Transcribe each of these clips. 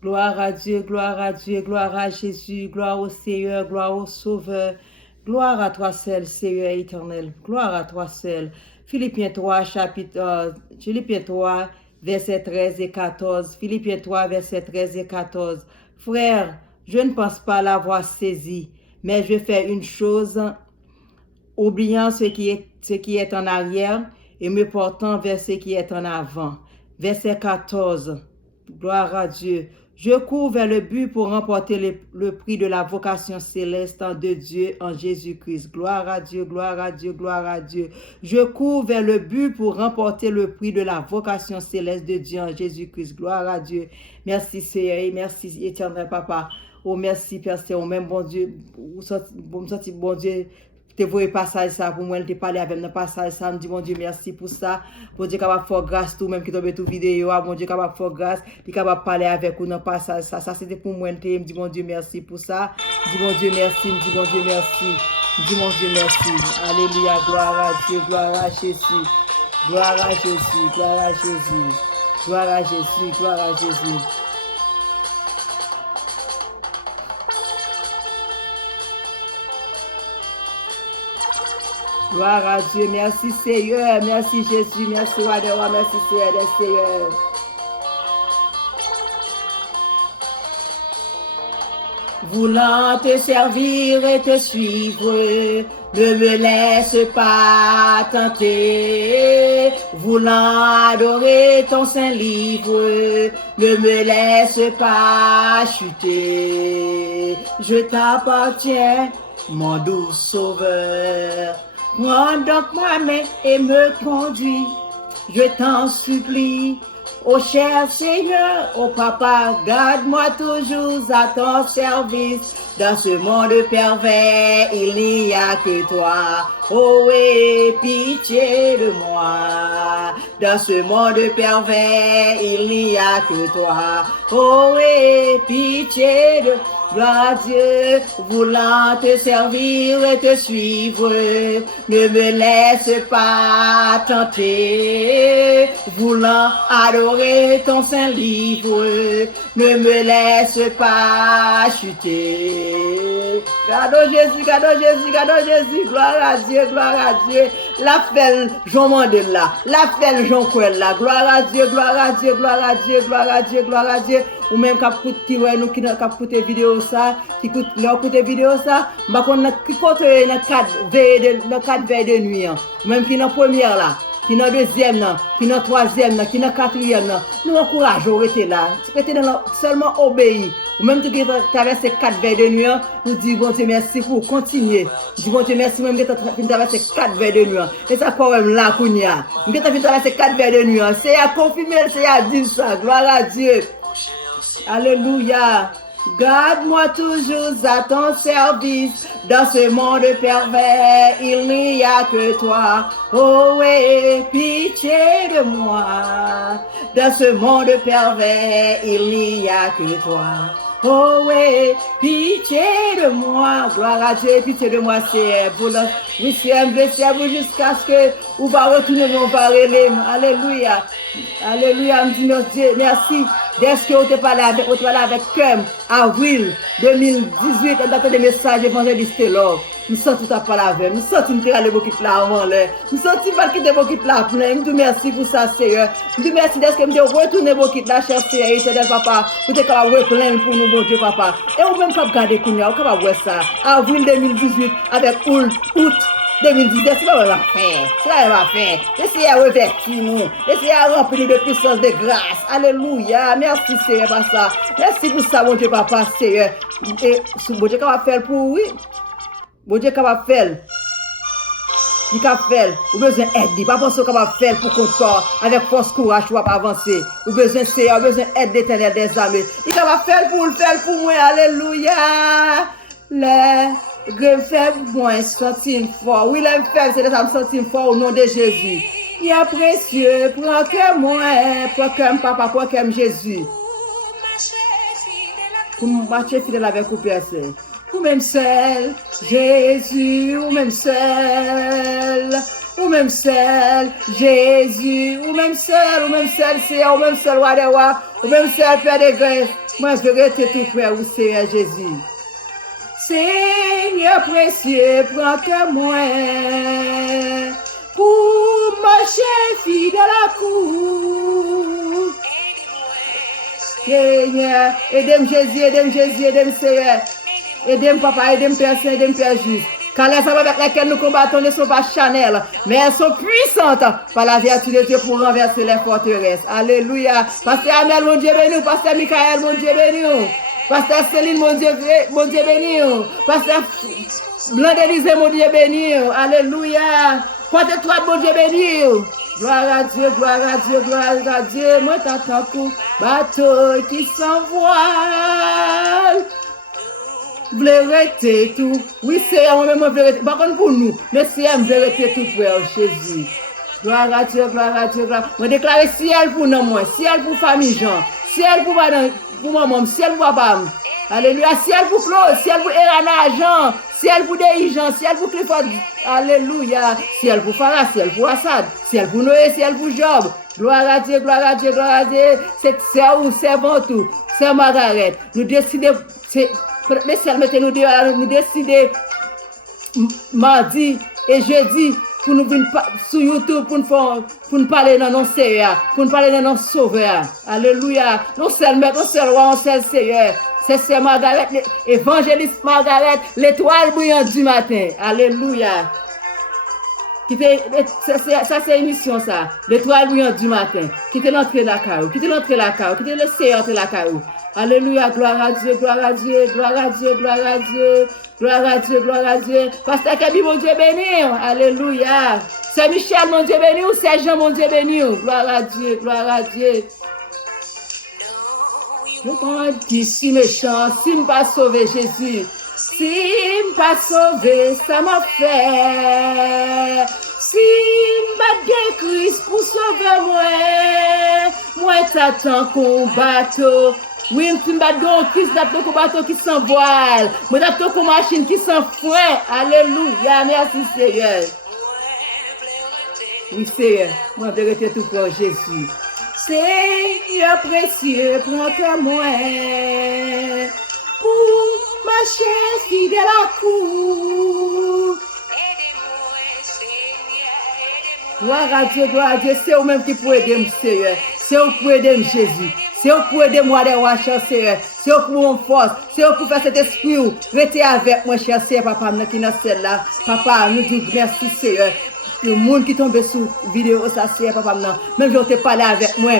Gloire à Dieu, gloire à Dieu, gloire à Jésus, gloire au Seigneur, gloire au Sauveur. Gloire à toi seul, Seigneur éternel. Gloire à toi seul. Philippiens 3, verset 13 et 14. Philippiens 3, verset 13 et 14. Frère, je ne pense pas l'avoir saisi, mais je fais une chose, oubliant ce qui est en arrière et me portant vers ce qui est en avant. Verset 14. Gloire à Dieu. Je cours vers le but pour remporter le prix de la vocation céleste de Dieu en Jésus-Christ. Gloire à Dieu, gloire à Dieu, gloire à Dieu. Je cours vers le but pour remporter le prix de la vocation céleste de Dieu en Jésus-Christ. Gloire à Dieu. Merci Seigneur et merci éternel Papa. Oh merci Père Saint, même bon Dieu, bon Dieu, te voye passage ça pour moi, te parler avec le passage ça, me dit mon Dieu merci pour ça. Bon Dieu capable faire grâce tout même qui tombe tout vidéo, bon Dieu capable faire grâce, il capable parler avec nous dans passage ça. Ça c'était pour moi, me dit mon Dieu merci pour ça. Me dit mon Dieu merci, me dit mon Dieu merci. Me dit mon Dieu merci. Alléluia, gloire à Dieu, gloire à Jésus. Gloire à Jésus, gloire à Jésus. Gloire à Jésus, gloire à Jésus. Gloire à Dieu, merci Seigneur, merci Jésus, merci Roi des Rois, merci Seigneur. Voulant te servir et te suivre, ne me laisse pas tenter. Voulant adorer ton saint livre, ne me laisse pas chuter. Je t'appartiens, mon doux sauveur. Prends donc ma main et me conduis, je t'en supplie. Ô cher Seigneur, ô Papa, garde-moi toujours à ton service. Dans ce monde pervers, il n'y a que toi. Oh, aie pitié de moi. Dans ce monde pervers, il n'y a que toi. Oh, aie pitié de moi. Gloire à Dieu, voulant te servir et te suivre, ne me laisse pas tenter. Voulant adorer ton saint livre, ne me laisse pas chuter. Gardons Jésus, gardons Jésus, gardons Jésus, gloire à Dieu, gloire à Dieu. La fête, Jean Mandela, la fête, Jean Kwella, gloire à Dieu, gloire à Dieu, gloire à Dieu, gloire à Dieu, gloire à Dieu. Ou même qui nous qui écoute vidéo ça, qui écoute vidéo ça, bah qu'on a qui côté dans 4 veilles de nuit, même qui dans première là, qui dans deuxième là, qui dans troisième là, qui dans quatrième là, nous encourageons rester là, seulement obéir. Ou même qui traverser 4 veilles de nuit, nous disons bon Dieu merci pour continuer. Dis bon Dieu merci même qui traverser 4 veilles de nuit. Et ça quand même là kounya. Nous qui traverser 4 veilles de nuit, c'est à confirmer, c'est à dire ça. Gloire à Dieu. Alléluia. Garde-moi toujours à ton service. Dans ce monde pervers, il n'y a que toi. Oh, aie pitié de moi. Dans ce monde pervers, il n'y a que toi. Oh, aie pitié de moi. Gloire à Dieu, pitié de moi, c'est pour nous. Oui, c'est blessé à vous jusqu'à ce que vous va retourner mon parler. Alléluia. Alléluia, Dieu, merci. Dès que vous parlez avec Kem, avril 2018, on a des messages évangélistes là. Nous sentons tout à parler avec, nous sentons nous tirer les bouquets là avant l'air. Nous sentons pas quitter les bouquets là plein. Nous merci pour ça, Seigneur. Nous merci d'être que nous retourner les bouquets là, cher Seigneur, éternel papa. Vous êtes capable de reprendre pour nous, bon Dieu, papa. Et vous même capable de garder Kounia, vous capable de voir ça. Avril 2018 avec août 2019, c'est pas va faire. C'est pas va faire. Essayez à revêtir nous. Essayez à remplir de puissance de grâce. Alléluia. Merci Seigneur pour ça. Merci pour ça, mon Dieu, papa, Seigneur. Et bon Dieu, qu'on va faire pour oui. Bon Dieu, qu'on va faire. Il va faire. Ou besoin d'aide. Pas penser qu'on va faire pour qu'on corps avec force, courage pour avancer. Ou besoin Seigneur, besoin d'aide d'éternel des armées. Il va faire pour moi. Alléluia. Je fais moins sentir fort. Oui, les faibles, c'est de ça me sentir fort au nom de Jésus. Il est précieux, prends que moi, prends que papa, prends que Jésus. Pour marcher fidèle avec vous, personne. Ou même seul, Jésus, ou même seul. ou même seul, Jésus, ou même seul, Seigneur, ou même seul, roi des rois, ou même seul, Père des grâces. Moi, je veux rester tout près, ou Seigneur Jésus. Seigneur précieux, prends que moi, pour marcher fidèle à la cour. Seigneur, aide-moi Jésus, aide-moi Seigneur. Aide-moi Papa, aide-moi Père Saint, aide-moi Père Juste. Car les armes avec lesquelles nous combattons ne sont pas charnelles, mais elles sont puissantes par la vertu de Dieu pour renverser les forteresses. Alléluia. Pasteur Amel, mon Dieu béni. Pasteur Michael, mon Dieu béni. Pasteur Céline, mon Dieu béni. Pasteur Blanc d'Élysée, mon Dieu béni. Alléluia. Porte-toi, mon Dieu béni. Gloire à Dieu, gloire à Dieu, gloire à Dieu. Moi, t'attends pour bateau qui s'envole. Vous voulez rester tout. Oui, c'est moi-même, je veux rester. Par contre, pour nous, mais c'est je veux rester tout près Jésus. Gloire à Dieu, gloire à Dieu, gloire. Je déclare ciel pour nous, moi, ciel pour famille Jean, ciel pour maman, ciel pour papa. Alléluia, ciel pour Claude, ciel pour Erana Jean, ciel pour Jean, ciel pour Clifford. Alléluia, ciel pour Farah, ciel pour Assad, ciel pour Noé, ciel pour Job. Gloire à Dieu, gloire à Dieu, gloire à Dieu. C'est où, c'est bon tout. C'est Margaret. Nous décidons, mais si elle mettait nous décider mardi et jeudi pour nous venir sur YouTube pour nous parler dans nos Seigneur, pour nous parler dans nos Sauveur. Alléluia. Nous seul maître, nous seul roi, nous seul Seigneur. C'est Margaret, évangéliste Margaret, l'étoile brillante du matin. Alléluia. Ça c'est une mission ça. L'étoile brillante du matin. Qui te l'entrée la caillou, qui te l'entrée la caillou, qui te le Seigneur de la caillou. Alléluia, gloire à Dieu, gloire à Dieu, gloire à Dieu, gloire à Dieu, gloire à Dieu, gloire à Dieu. Pasteur Kabi, mon Dieu béni, alléluia. C'est Michel, mon Dieu béni, ou c'est Jean, mon Dieu béni, gloire à Dieu, gloire à Dieu. Je pense que si méchant, si me pas sauvé Jésus, si me pas sauvé, ça m'a fait. Si me Christ pour sauver moi t'attends qu'on bateau. Oui, je me bats dans Christ, j'attends qu'on bateau qui s'envole. Moi j'attends qu'on machine qui s'enfreint. Alléluia, merci Seigneur. Oui Seigneur, moi je vais rester tout pour Jésus. Seigneur précieux, prends que moi pour marcher fidèle à la cour. Gloire à Dieu, c'est vous-même qui pouvez aider Seigneur. C'est vous qui pouvez aider Jésus. C'est vous qui pouvez aider moi, les rois, cher Seigneur. C'est vous pour mon force. C'est vous pour faire cet esprit. Restez avec moi, cher Seigneur, papa, qui est dans celle-là. Papa, nous disons merci, Seigneur. Le monde qui tombe sur la vidéo, ça c'est papa, même je te parler avec moi,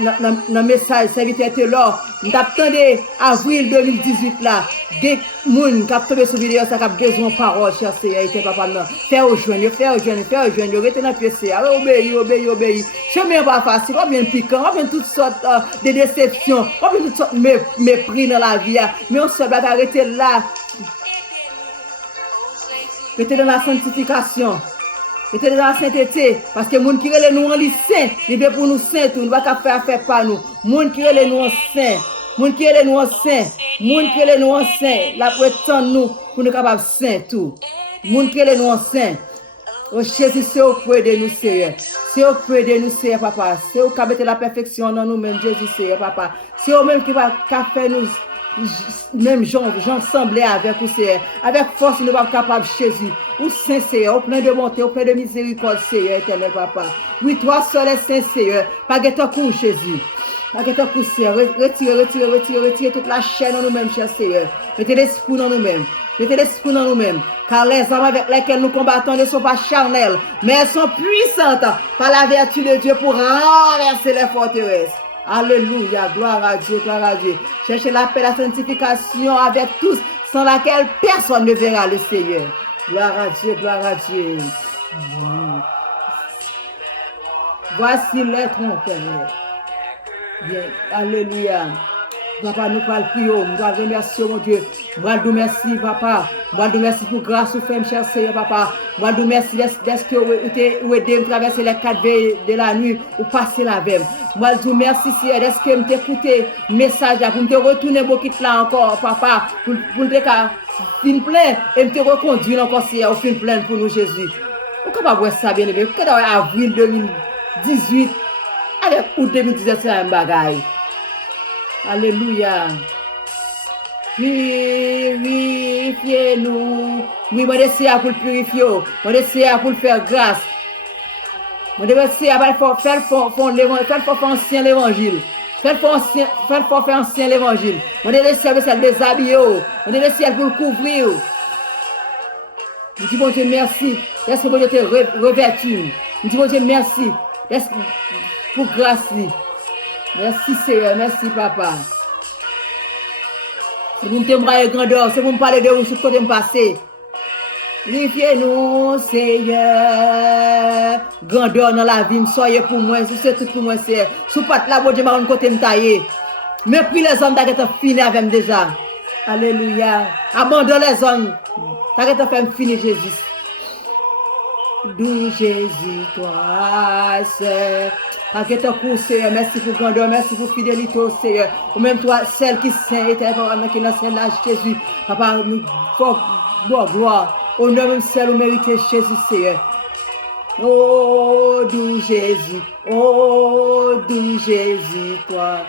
dans le message, serviteur était là, j'attendais avril 2018 là, des gens qui ont tombé sur la vidéo, ça a besoin de parole, cher Seigneur, était papa, faire rejoindre, rester dans le pied, obéir. Chemin pas facile, on vient piquant, on vient toutes sortes de déceptions, on vient toutes sortes de mépris dans la vie, mais on se doit arrêter là, rester dans la sanctification. C'était dans la sainteté, parce que les gens qui relèvent nous en saint, ils veulent pour nous saint, nous ne pouvons pas faire affaire par nous. Les gens qui relèvent nous en saint, les gens qui relèvent nous en saint, les gens qui relèvent nous en saint, la prétendent nous pour nous capables saint tout. Les gens qui relèvent nous en saint. Oh Jésus, c'est au point de nous, Seigneur. C'est au point de nous, Seigneur, papa. C'est au qui mettre la perfection dans nous-mêmes, Jésus, Seigneur, papa. C'est au même qui va faire nous. Même j'en semblais avec vous, Seigneur. Avec force, nous ne sommes pas capables, Jésus. Ou Saint Seigneur, au plein de bonté, au plein de miséricorde, Seigneur, éternel papa. Oui, toi seul est Saint Seigneur. Pas de ton coup, Jésus. Pas de ton coup, Seigneur. Retirez toute la chaîne en nous-mêmes, cher Seigneur. Mettez l'esprit dans nous-mêmes. Mettez l'esprit dans nous-mêmes. Car les armes avec lesquelles nous combattons ne sont pas charnelles, mais elles sont puissantes par la vertu de Dieu pour renverser les forteresses. Alléluia, gloire à Dieu, gloire à Dieu. Cherchez la paix, la sanctification avec tous, sans laquelle personne ne verra le Seigneur. Gloire à Dieu, gloire à Dieu. Voici l'être mon Père. Bien, alléluia. Papa, nous parlons plus haut. Nous allons remercier mon Dieu. Moi, nous merci, papa. Moi, nous merci pour grâce au frère, cher Seigneur, papa. Moi, nous merci d'être que vous aidez à traverser les 4 veilles de la nuit ou passer la veille. Moi, nous merci, Seigneur, d'être que vous écoutez le message, pour me retourner beaucoup là encore, papa, pour me faire fin plein et me reconduire encore, Seigneur, au fin plein pour nous, Jésus. Comment voir ça, bien aimé? Quand on avril 2018, avec août 2017, c'est un bagaille. Alléluia. Purifiez-nous. Oui, moi, j'essaie pour le purifier. Moi, j'essaie pour le faire grâce. Moi, j'essaie pour faire ancien l'évangile. Faire ancien l'évangile. Moi, j'essaie pour le déshabiller. Moi, j'essaie pour le couvrir. Je dis, bon Dieu, merci. Laisse bon Dieu te revêtir. Je dis, bon Dieu, merci. Laisse pour grâce. Merci, Seigneur. Merci, Papa. C'est pour me témoigner grandeur. C'est pour me parler de vous sur le côté me passer. Purifiez-nous, Seigneur. Grandeur dans la vie. Soyez pour moi. C'est tout pour moi, Seigneur. Sous pas là, bon Dieu, m'a côté me tailler. Mais puis les hommes, t'as fini avec moi déjà. Alléluia. Abandonne les hommes. T'as fait finir Jésus. D'où Jésus, toi, Seigneur. Avec ton coup, Seigneur, merci pour grandeur, merci pour fidélité, Seigneur. Ou même toi, celle qui saint éternel, qui est dans celle-là, Jésus. Papa, nous faut gloire. Honneur même celle où mérite Jésus, Seigneur. Oh, d'où Jésus, toi.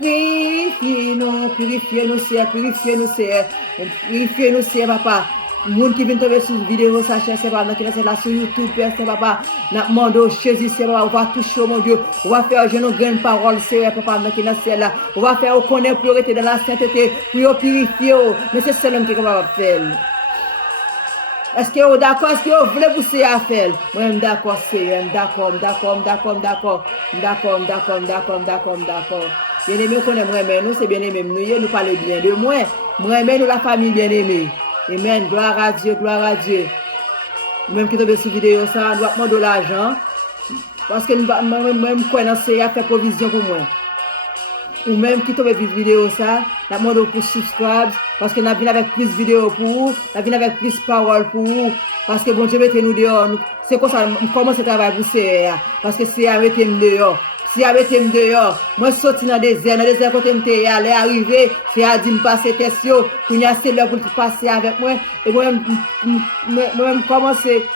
Purifiez-nous, Seigneur, purifiez-nous, Seigneur, Papa. Moun qui vient tomber sur vidéo, ça cherche, c'est pas, qui est là sur YouTube, c'est papa, n'a demandé Jésus, c'est papa, on va toucher, mon Dieu, on va faire, je nous grande parole, c'est papa, qui est là, on va faire, on connaît priorité dans la sainteté, pour purifier, mais c'est celle qui est capable de faire. Est-ce que vous d'accord, est-ce que vous voulez pousser à faire? Moi, je suis d'accord, c'est, d'accord. Bien aimé, on connaît moi-même, nous, c'est bien aimé, nous parlons bien de moi, moi-même, nous, la famille bien aimée. Amen, gloire à Dieu. Même qui tombe sur vidéo, ça, on doit demander l'argent. Parce que moi-même, je faire provision pour moi. Ou même qui tombe sur vidéo, ça, on demande pour subscribe. Parce que nous venons avec plus de vidéos pour vous, nous venons avec plus de paroles pour vous. Parce que bon Dieu, mettez-nous dehors. C'est comme ça, comment c'est travail pour CA. Parce que CA, mettez-nous dehors. Si avec me dehors, moi sorti dans des désert côté me aller arriver, c'est à dire me passer question, pour y assez là pour passer avec moi et moi même commencer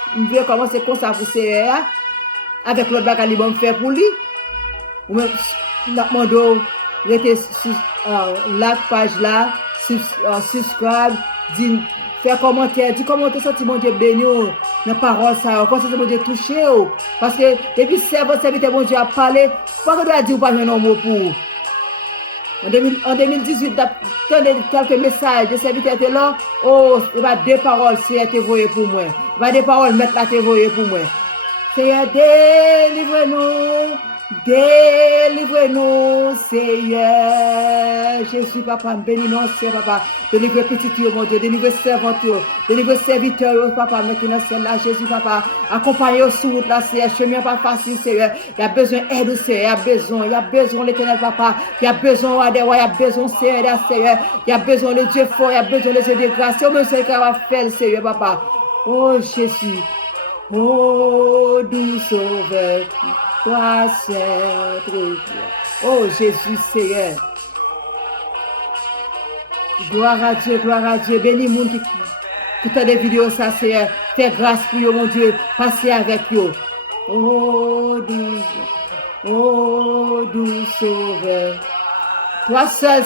comme ça pour CA avec l'autre bagage li bon faire pour lui. Ou même n'a demandé rester sur la page là, subscribe, dire faire commentaire, dis comment tu sens mon Dieu béni dans parole ça, comment ça mon Dieu touché parce que depuis serviteur mon Dieu a parlé, pas que doit dire pas un mot pour. En 2018, quelques messages de serviteurs étaient là, il va deux paroles c'est été voyé pour moi. Il va deux paroles mettre là été voyé pour moi. Seigneur, délivrez-nous, Seigneur. Jésus, papa, bénis-nous, Seigneur, papa. Délivrez petit, mon Dieu, délivrez servanteur, délivrez serviteur, papa, maintenant, là, Jésus, papa. Accompagnez-nous sur route, là, Seigneur. Chemin pas facile, Seigneur. Il y a besoin d'aide, Seigneur. Il y a besoin l'éternel, papa. Il y a besoin de roi, il y a besoin, Seigneur. Il y a besoin de Dieu fort, il y a besoin de Dieu de grâce. C'est au moins ce qu'il va faire, Seigneur, papa. Oh, Jésus. Oh, doux sauveur. Toi seul, oh Jésus Seigneur. Gloire à Dieu, bénis moun qui t'a des vidéos ça Seigneur. Fais grâce pour eux mon Dieu, passez avec eux. Oh doux sauveur. Toi seul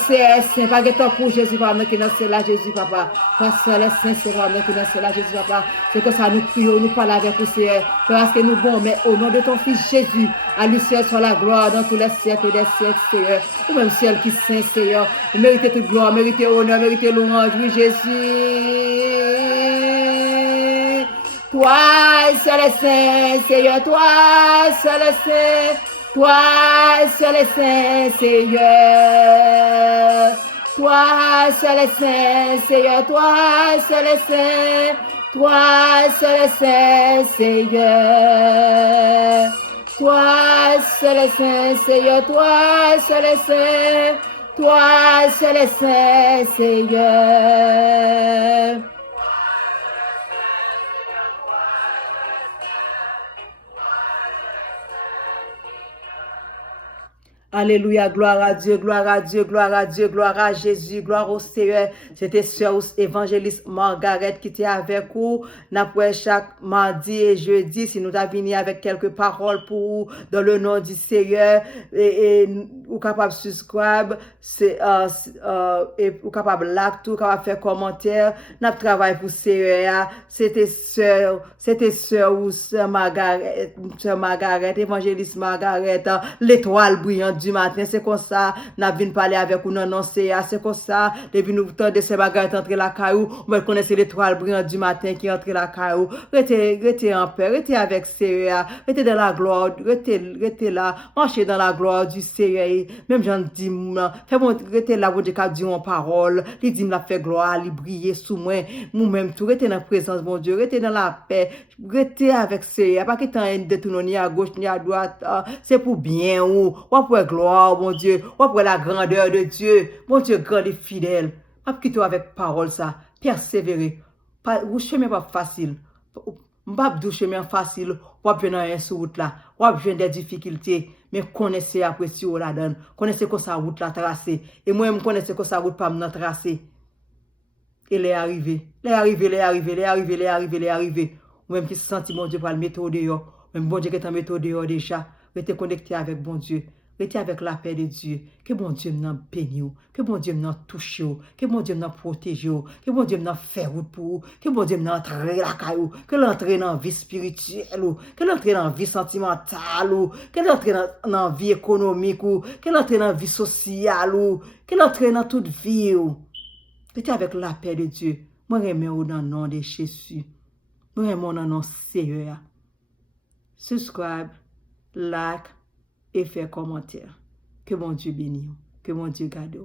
c'est pas que ton pour Jésus papa qui dans là Jésus papa. Toi seul est saint c'est papa qui dans là Jésus papa. C'est que ça nous prions, nous parlons avec vous Seigneur. Parce que nous bon mais au nom de ton fils Jésus, à lui seul soit la gloire dans tous les siècles des siècles Seigneur. Ou même ciel qui saint Seigneur. Méritez toute gloire, méritez honneur, méritez louange, oui Jésus. Toi seul est saint Seigneur, toi seul est saint. Toi seul est saint, Seigneur. Toi seul est saint, Seigneur. Toi seul est saint. Toi seul est saint, Seigneur. Toi seul est saint, Seigneur. Toi seul est saint. Toi seul est saint, Seigneur. Alléluia, gloire à Dieu, gloire à Dieu, gloire à Dieu, gloire à Jésus, gloire au Seigneur. C'était sœur évangéliste Margaret qui était avec vous. N'après chaque mardi et jeudi, si nous avons venu avec quelques paroles pour vous, dans le nom du Seigneur, et vous capable de subscribe, et vous capable de like, tout, capable de faire commentaire. Nous travaillons pour Seigneur. C'était sœur ou sœur Margaret, évangéliste Margaret, l'étoile brillante du matin, c'est comme ça, n'a venu parler avec vous, non, c'est comme ça, depuis nous temps de ces bagages entrer la caillou, vous connaissez l'étoile brillante du matin qui entre la caillou, restez en paix, restez avec Seigneur, restez dans la gloire, restez là, marchez dans la gloire du Seigneur, même j'en dis, restez là, vous dites qu'à dire en parole, il dit, m'a fait gloire, il briller sous moi, nous-mêmes, tout, restez dans la présence, mon Dieu, restez dans la paix, restez avec Seigneur, pas qu'il t'en de tout ni à gauche, ni à droite, c'est pour bien, ou pour gloire, mon Dieu, ou pour la grandeur de Dieu, mon Dieu grand et fidèle. Pas quitter avec parole ça, persévérer. Vous chemin pas facile. Pas du chemin facile, ou venir un sur route là, ou venir des difficultés, mais connaissez après si vous la donne, connaissez que sa route la tracée, et moi je connaissez que sa route pas me tracée. Et les arrivé, ou même qui se sentit mon Dieu pour le mettre au dehors, même bon Dieu qui est en mettre au dehors déjà, restez connecté avec bon Dieu. Restez avec la paix de Dieu. Que bon Dieu m'en bénisse. Que bon Dieu m'en touche. Que bon Dieu m'en protège. Que bon Dieu m'en fait route pour vous. Que bon Dieu m'en entre la caillou. Que l'entre dans la vie spirituelle. Que l'entre dans la vie sentimentale. Que l'entre dans la vie économique. Que l'entre dans la vie sociale. Que l'entre dans toute vie. Restez avec la paix de Dieu. Moi, je remets dans le nom de Jésus. Moi, je remets dans le nom de Seigneur. Subscribe, like, et faire commentaire. Que mon Dieu bénisse. Que mon Dieu garde.